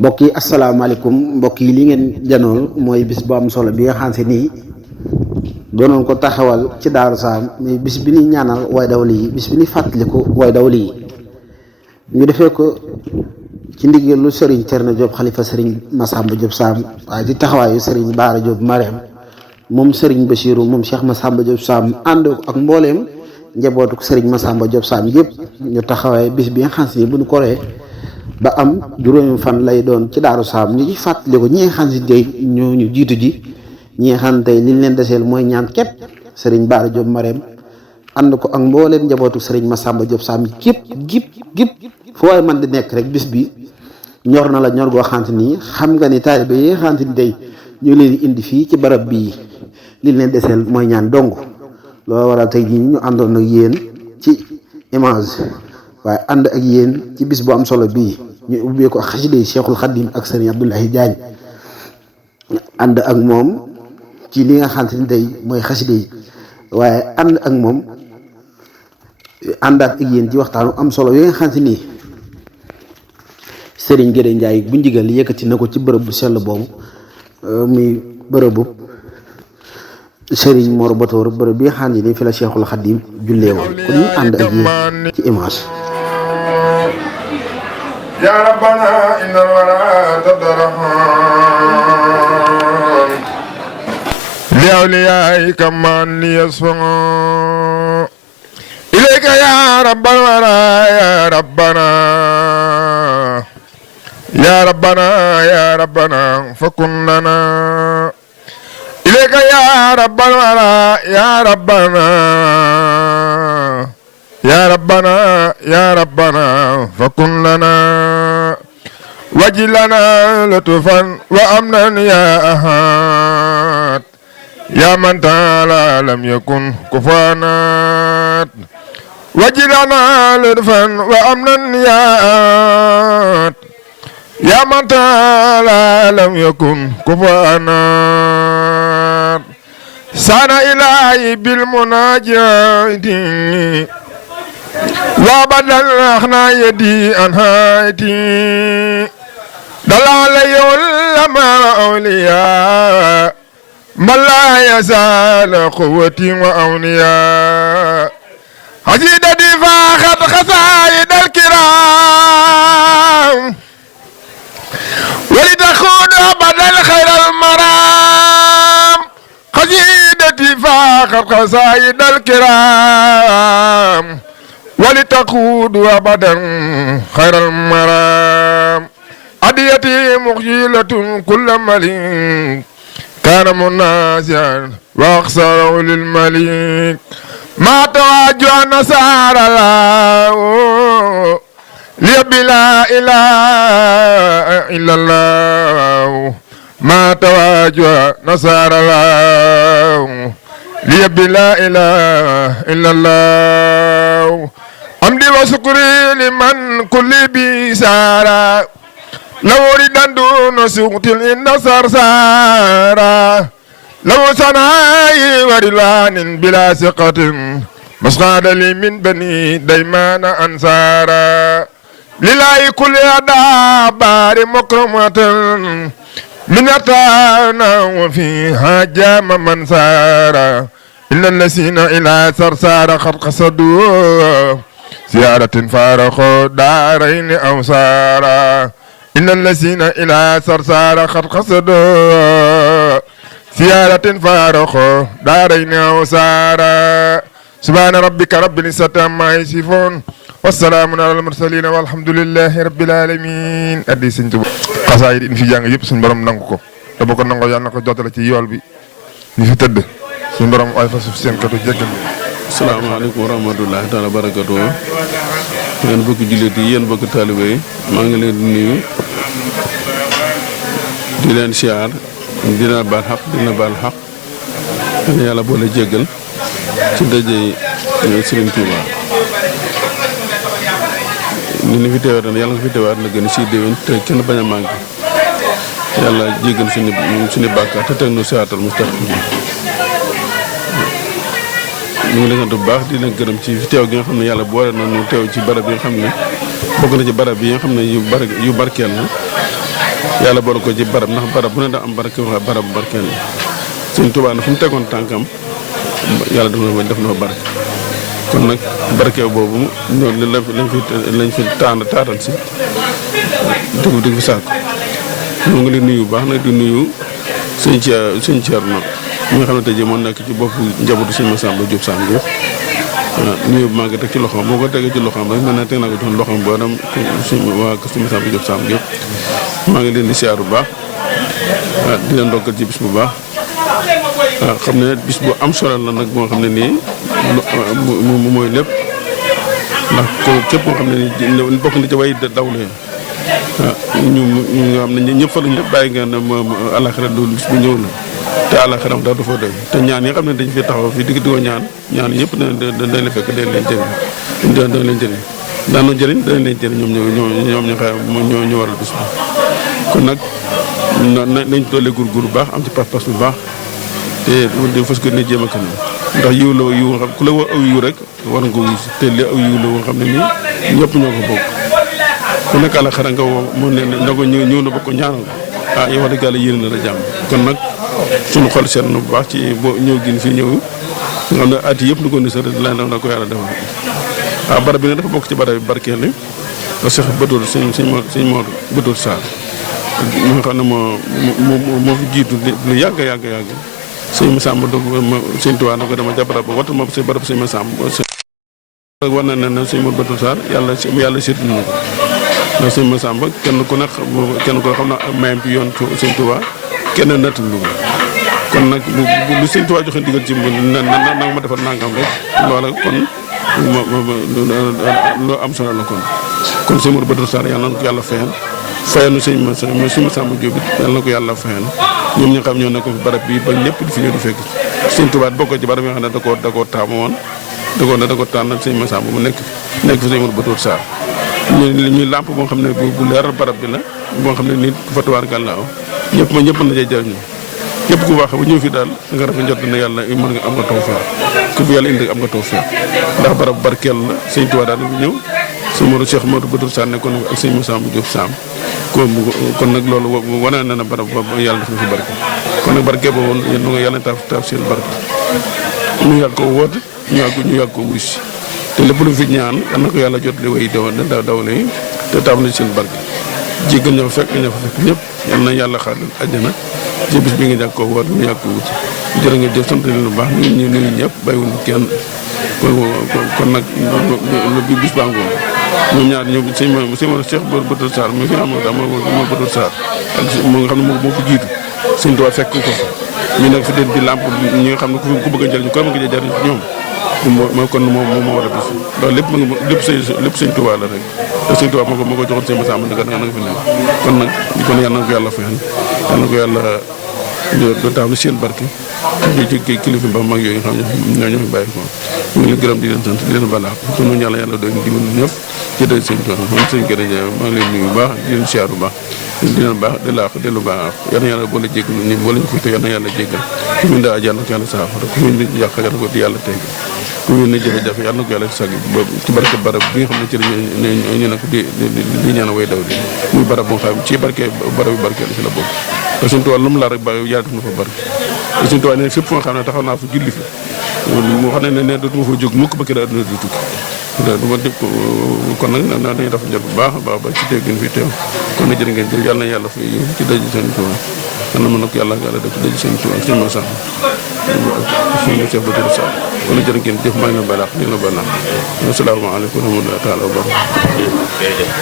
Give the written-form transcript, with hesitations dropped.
mbokk yi asalaamaaleykum mbokk yi li ngeen janool mooy bis bu am solo bi nga xam si nii doonoon ko taxawal ci Daaru Saam muy bis bi ñuy ñaanal way dawli yi bis bi ñuy fàttaliku way dawli yi ñu defee ko ci ndigalu Serigne Thierno Diop xalifa Serigne Massamba Diop Sam waaye di taxawaayu Serigne Baara Diop Marème moom Serigne Bachirou moom Cheikh Massamba Diop Sam ànd ak mbooleem njabootu Serigne Massamba Diop Sam yëpp ñu taxawaay bis bi nga xam si nii bu ñu koree ba am juróomi fan lay doon ci Daaru Saam ñu ci fàttali ko ñi nga xam si tey ñoo ñu jiitu ji ñi nga xam tey liñ leen deseel mooy ñaan képp Serigne Bara Diop Marème ànd ko ak mbooleem njabootu Serigne Massamba Diop Sam gépp foo waay man di nekk rek bis bi ñor na la ñor goo xam ni xam nga ni taalibe yi nga xam ni tey ñu leen indi fii ci barab bii liñ leen deseel mooy ñaan dong loolu waral tey jii ñu àndoon ak yéen ci image waaye ànd ak yéen ci bis bu am solo bii ñu ubbee ko ak xasida yi Cheikhul Khadim ak Serigne Abdoulaye Diagne ànd ak moom ci li nga xamante ni tey mooy xasida yi waaye ànd ak moom àndaat ak yéen ci waxtaanu am solo yi nga xamante ni Serigne Guédé Ndiaye bu ndigal yëkkati na ko ci bërëb bu sell boobu muy bërëbu Serigne Mor Batoor bërëb bi nga xam ne fi la Cheikhul Khadim jullee woon kon ñu ànd ak yéen ci image. يا ربنا إن الورى تدرهم لأوليائك من ليصفون إليك يا رب الورى يا ربنا يا ربنا يا ربنا فكن لنا إليك يا رب الورى يا ربنا يا ربنا يا ربنا فكن لنا وجلنا لطفا وأمنا يا أحد يا من تعالى لم يكن كفانا وجلنا لطفا وأمنا يا أحد يا من تعالى لم يكن كفانا سانا إلهي بالمناجات وابدل اخنا يدي انهايتي دلال العلماء اولياء ما لا يزال قوتي واولياء حسيدتي فاخت خسائد الكرام ولتخوض بدل خير المرام حسيدتي فاخت خسائد الكرام ولتقود أبدا خير المرام أديتي مخجلة كل مليك كان منازعا وأخسره للمليك ما تواجه نصار الله ليبي لا إله إلا الله ما تواجه نصار الله ليبي لا إله إلا الله أمدي وشكري لمن كل بيسارا لو ردن دون سوق النصر سارا لو صنعي ورلوان بلا ثقة مسقاد لي من بني ديمان أنصارا لله كل أداء بار مكرمة من أتانا وفيها جام من سارا إلا الذين إلى سرسار قد قصدوا زيارة فارقوا دارين أو سارا إن الذين إلى سرسار قد قصدوا زيارة فارقوا دارين أو سارا سبحان ربك رب العزة عما يصفون والسلام على المرسلين والحمد لله رب العالمين أدي سنتو قصائد إن في جانغ يب سن borom nangu ko te bako nango yalla nako jotale ci yool bi ni fi teud sun borom ay fa suuf seen katu jéggal. asalaamaaleykum wa rahmatullahi taala barakatu yéen bëgg jullit yi yéen bëgg taalibe yi maa ngi leen di nuyu di leen siyaar di leen baal xaq di leen baal xaq yéen yàlla boole jéggal ci daje Serigne Touba ni fi teewaat yàlla nga fi teewaat na gën si déwén te kenn bañ a manqué yàlla jéggal suñu bàkkaar te teg nu siraatal mustaqim ñu ngi leen sant bu baax di leen gërëm ci teew gi nga xam ne yàlla boole na ñu teew ci barab yi nga xam ne bokk na ci barab yi nga xam ne yu barkeel na yàlla boole ko ci barab ndax barab bu ne daa am barke wax barab bu barkeel la Sëñ Tuubaa na fu mu tegoon tànkam yàlla def na fa barke kon nag barke boobu ñoom lañ fi taatal si di fi sàkku ñoo ngi leen nuyu bu baax nag di nuyu sëñ Thierno mi nga xam ne tey jii moo nekk ci boppu njabootu sëñ Massamba Diop Sam gi nuyu bu maa ngi teg ci loxoom boo ko tegee ci loxoom rek mel na teg naa ko ci loxoom boo dem waa kër sëñ Massamba Diop Sam gi maa ngi leen di siyaar bu baax di leen ndokkal ci bis bu baax xam ne bis bu am solo la nag boo xam ne nii mooy lépp ndax képp koo xam ne nii bokk na ci way dawle ñu nga xam ne ñëpp fa lañ lépp bàyyi nga ne àlaxira loolu bis bu ñëw la te àlaxira daal dafa doy te ñaan yi nga xam ne dañ fi taxaw fii di ko ñaan yëpp dañ la fekk dañ leen jëriñ daanoo jëriñ dañ leen jëriñ ñoom ñu xam ñoo waral bis bi kon nag nañ tollee góorgóor bu baax am ci pas-pas bu baax te di fas ko ne jéem a kanam ndax yiw la yiw nga xam ku la wax aw yiw rek war nga ko wuy te li aw yiw la woo xam ne nii ñëpp ñoo ko bokk ku nekk àlaxira nga woo moo ne na ko ñëw na bokk ko ñaanal yow wax dëgg yàlla yéene na la jàmm kon nag suñu xol seet na bu baax ci boo ñëw gin fi ñëw nga xam ne at yëpp lu ko ni sa la na ko yàlla defal barab bi nag dafa bokk ci barab bi barkeel li parce que bëtoor sëñ Mor bëtoor Sarr mi nga xam ne moo fi jiitu lu yàgg sëñ Massamba sëñ Tuubaa na ko dama ca barab ba wattu ma si barab sëñ Massamba war na ne sëñ Mor bëtoor Sarr yàlla seetlu na ko ndax sëñ Massamba kenn ku ne xam na mayam bi yoon sëñ Tuubaa kenn nattul lu kon nag lu sëñ Tuubaa joxe ndigal ci na ma defal nangam rek loola kon loo am solo la kon sëñ Mor bëtoor Sarr yàlla na ko yàlla fayal sëñ Massamba Diop it yàlla na ko yàlla fayal ñoom ñi nga xam ñoo nekk fi barab bi ba ñëpp di fi ñëw di fekk sëñ Tuubaa bokk ci barab yi nga xam ne da koo taamu woon da ko tànn sëñ Massamba mu nekk fi sëñ Mor bëtoor Sarr ñuy làmp boo xam ne bu leeral barab bi la boo xam ne nit ku fa tuwaar gàllaaw ñëpp na cee jëriñu képp ku baax bu ñëw fi daal nga rafet njort ne yàlla mën nga am nga tawfeex ku bu yàlla indi am nga tawfeex ndax barab barkeel la sëñ Tuubaa daal fi ñëw sëñ Mor Cheikh Modou Bëtoor Sarr nekkoon ak sëñ Massamba Diop Sam kon nag loolu wane na barab ba yàlla def na fi barke kon nag barke boobu yéen nga yàlla taaf seen barke ñu yàgg ko woote ñu yàgg ko wuy si te lépp lu fi ñaan yal na ko yàlla jot li way dawle yi te taaf na seen barke jéggal ñoo fekk ñëpp yal na yàlla xaar àjjana ci bis bi nga yàgg ko woote ñu yàgg ko wuti jërë ngeen jëf sant leen lu baax ñu nuyu ñëpp bàyyiwuñu kenn kon nag bi bis baa ngoon ñoom ñaar ñoom sëñ Cheikh Bëtoor Sarr mi fi am moo Bëtoor Sarr ak moo nga xam ne moo fi jiitu sëñ Tuubaa fekk ko ñu nekk fi di làmp ñi nga xam ne ku bëgg a jëriñ ko ma nga jëriñ ci ñoom kon moo war a bis loolu lépp sëñ Tuubaa la rek te sëñ Tuubaa moo ko joxoon sëñ Massamba ni nga fi nekk kon yàlla na ko yàlla fayal yàlla na ko yàlla do taam seen barke ci kilifa ba mag yooyu nga xam ne ñoo fi bàyyi ko ñu ngi leen gërëm di leen sant di leen balaax kon noonu yàlla doy dimbal ñëpp ci day sëñ Tuubaa man sëñ gërëm maa ngi leen nuyu bu baax di leen siyaar bu baax di leen baax di laax dellu baax yal na yàlla boole jéggal ñu boole ñu fi te yal na yàlla jéggal ku mu daa yàlla ko yàlla saafara ku mu yàq yàlla ko di yàlla teg ku mu ne jafe-jafe yàlla na ko yàlla sàgg ci barke barab bi nga xam ne ci ñu ne ko di ñaan way daw di muy barab boo xam ci barke barab bi barke la ci la bokk te suñu Tuubaa lu mu laa rek ba yàlla def na fa barke te suñu Tuubaa ne fépp foo xam ne taxaw naa fa julli fi moo xam ne dootuma fa jóg mukk ba kii àdduna di tukki duma dégg kon nag dañuy def njot bu baax ba ci teggin fi teew kon nag jërë ngeen jël yàlla na yàlla fay yiw ci daj seen Tuubaa yàlla mën na ko yàlla def ci daj seen Tuubaa ak seen Massamba suñu Cheikh Bëtoor Sarr kon nag jërë ngeen jëf maa ngi leen balaax di leen balaax asalaamaaleykum wa rahmatulah taala wa barakatuh